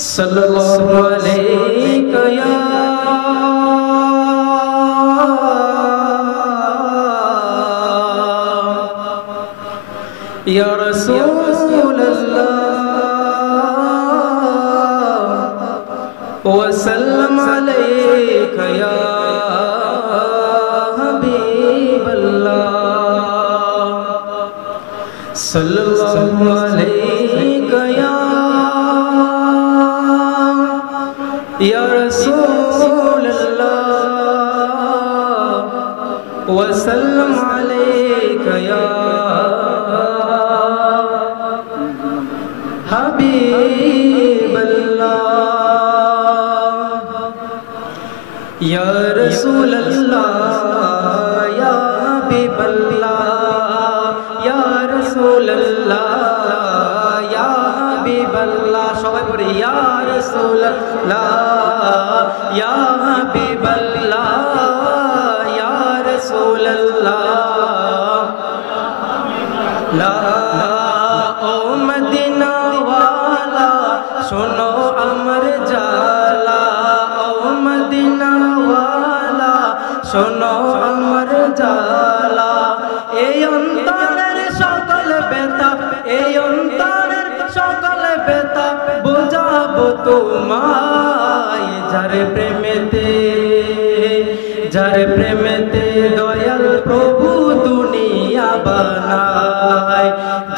सल्लल्लाहु अलैका या रसूल अल्लाह वसल्लम अलैका या हबीब अल्लाह सल्लल्लाहु अलैका या रसूल अल्लाह वसल्लम अलैका या हबीब अल्लाह या रसूल अल्लाह या हबीब अल्लाह या रसूल अल्लाह या हबीब अल्लाह सबाई पढ़े या रसूल अल्लाह या हबीब अल्लाह या रसूल अल्लाह ला ओ मदीना वाला सुनो अमर जाला ओ मदीना वाला सुनो अमर जाला ए अंतरेर सकल बेता ए अंतरेर सकल बेता बुझाबो तुम्हाय जार प्रेमेते दयाल प्रभु दुनिया बनाय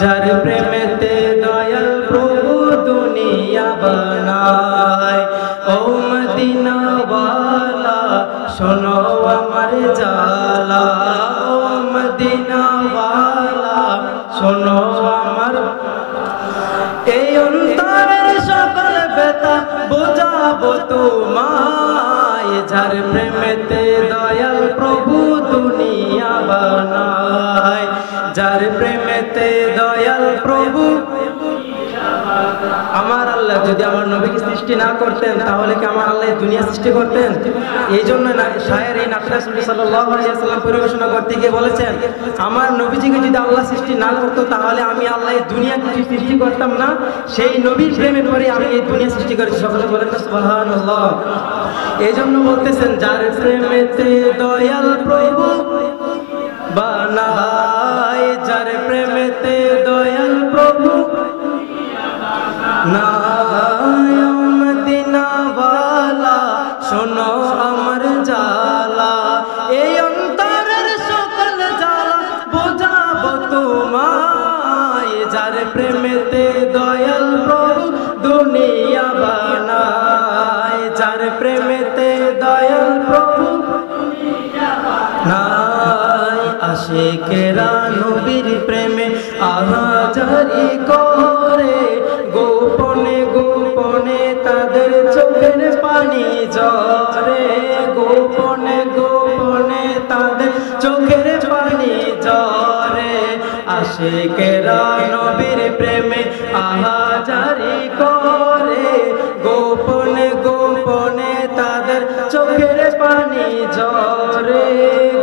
जार प्रेमेते दयाल प्रभु दुनिया बनाय ओ मदीना वाला सुनो अमर जाला ओ मदीना वाला सुनो अमर ए अंतरेर सकल बेता बुझाबो तुम्हाय जार प्रेमेते दयाल प्रभु दुनिया बनाय जार प्रेमेते दयाल प्रभु আমার আল্লাহ যদি আমার নবীকে সৃষ্টি না করতেন তাহলে কি আমার আল্লাহ দুনিয়া সৃষ্টি করতেন? এই জন্য না শায়ের এই নাত রাসূল সাল্লাল্লাহু আলাইহি ওয়াসাল্লাম পরিবেশনা করতে গিয়ে বলেছেন আমার নবীজিকে যদি আল্লাহ সৃষ্টি না করতো তাহলে আমি আল্লাহ এই দুনিয়া কিছু সৃষ্টি করতাম না। সেই নবীর প্রেমে পড়ে আমি এই দুনিয়া সৃষ্টি করেছি। সকলে বলেন সুবহানাল্লাহ। এই জন্য বলতেছেন যার প্রেমেতে দয়াল প্রভু বানায় যার প্রেমেতে দয়াল প্রভু ना मदीना वाला सुनो अमर जाला ए अंतरेर सकल जाला बुझाबो तुम्हाय जार प्रेमेते दयाल प्रभु दुनिया बनाय जार प्रेमेते दयाल प्रभु नाय आशिकेरा नबीर प्रेमे आहाजारी करे गोपने गोपने तादेर चोखेर पानी झरे गोपने गोपने तादेर चोखेर पानी झरे आशिकेरा नबीर प्रेमे आहाजारी करे गोपने गोपने तादेर चोखेर पानी झरे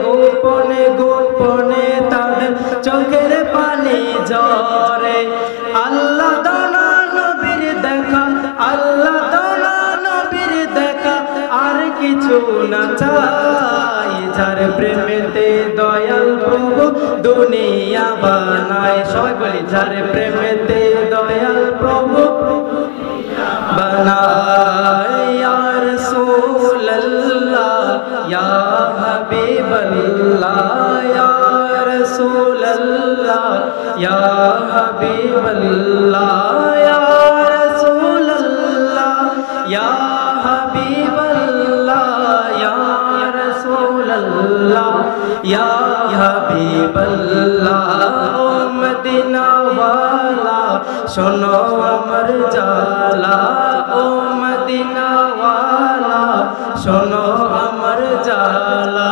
गोपने गोपने तादेर चोखेर पानी झरे अल्लाह दाना नबीर देखा अल्लाह दाना नबीर देखा आर किछु ना चाই जार प्रेमेते दयाल प्रभु दुनिया बनाय सबाई बोली जार प्रेमेते दयाल प्रभु बनाय या रसूल अल्लाह या हबीब अल्लाह या रसूल अल्लाह या हबीब अल्लाह या रसूल अल्लाह या हबीब अल्लाह या रसूल अल्लाह या हबीब अल्लाह ओ मदीना वाला सुनो अमर जाला ओ मदीना वाला सुनो अमर जाला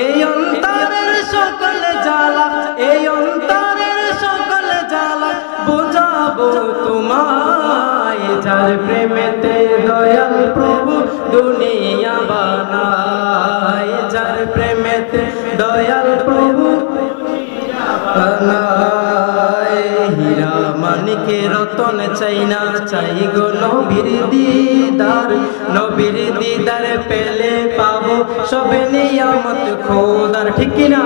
ए अंतरेर सकल जाला ए अंतरेर सकल जाला बुझाबो तुम्हाय जार प्रेमेते दयाल प्रभु दुनिया बनाय जार प्रेमेते दयाल प्रभु बनाय हीरा मानिके रतन রতন চাই না, চাই গো নবীর দিদার। নবীর দিদার পেলে পাবো সব নিয়ামত খোদার। ঠিক কি না?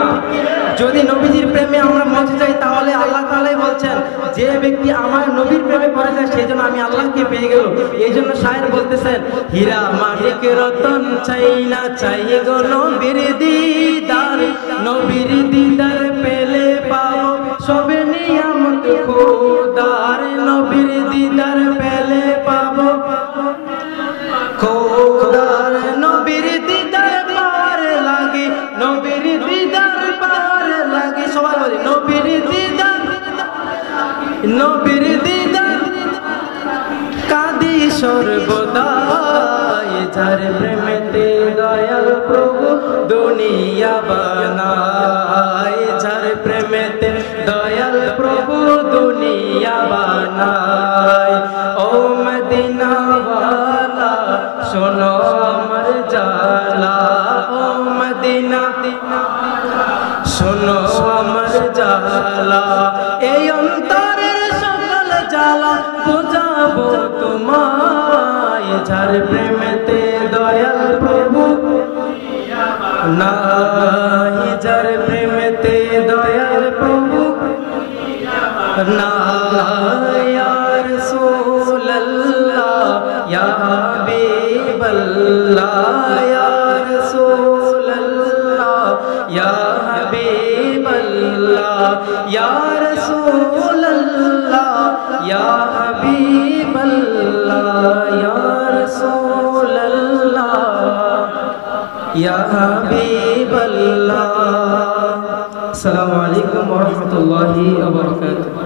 যদি নবীজির প্রেমে আমরা মজে যাই তাহলে আল্লাহ তাআলাই বলছেন যে ব্যক্তি আমার নবীর প্রেমে পড়ে যায় সেই জন্য আমি আল্লাহকে পেয়ে গেল। এই জন্য শায়ের বলতেছেন, হীরা মানিক রতন চাই না, চাই গো নবীর দিদার। নবীর দিদার পেলে পাবো সব নিয়ামত খোদার। নবীর দিদার পেলে পাবো খোদার। নবীর দিদার পাওয়ার লাগে, নবীর দিদার পাওয়ার লাগে। সবাই বলি নবীর দিদার, নবীর দিদার। কাঁদি সর্বদাই যার প্রেমেতে দয়াল প্রভু দুনিয়া বানায়। যার প্রেমেতে দয়াল প্রভু দুনিয়া বানায়। ও মদিনা ওয়ালা শোনো আমার জালা। ও মদিনা শোনো আমার জালা। এই অন্তরের সকল জালা বুঝাবো তোমায়। যার প্রেমেতে দয়াল প্রভু নাই, যার প্রেমেতে দয়াল প্রভু নাই। ইয়া রাসূলুল্লাহ ইয়া হাবিবাল্লাহ, ইয়া রাসূলুল্লাহ ইয়া হাবিবাল্লাহ, ইয়া রাসূলুল্লাহ ইয়া হাবিবাল্লাহ, ইয়া রাসূলুল্লাহ ইয়া হাবিবাল্লাহ। আসসালামু আলাইকুম ওয়া রাহমাতুল্লাহি ওয়া বারাকাতুহু।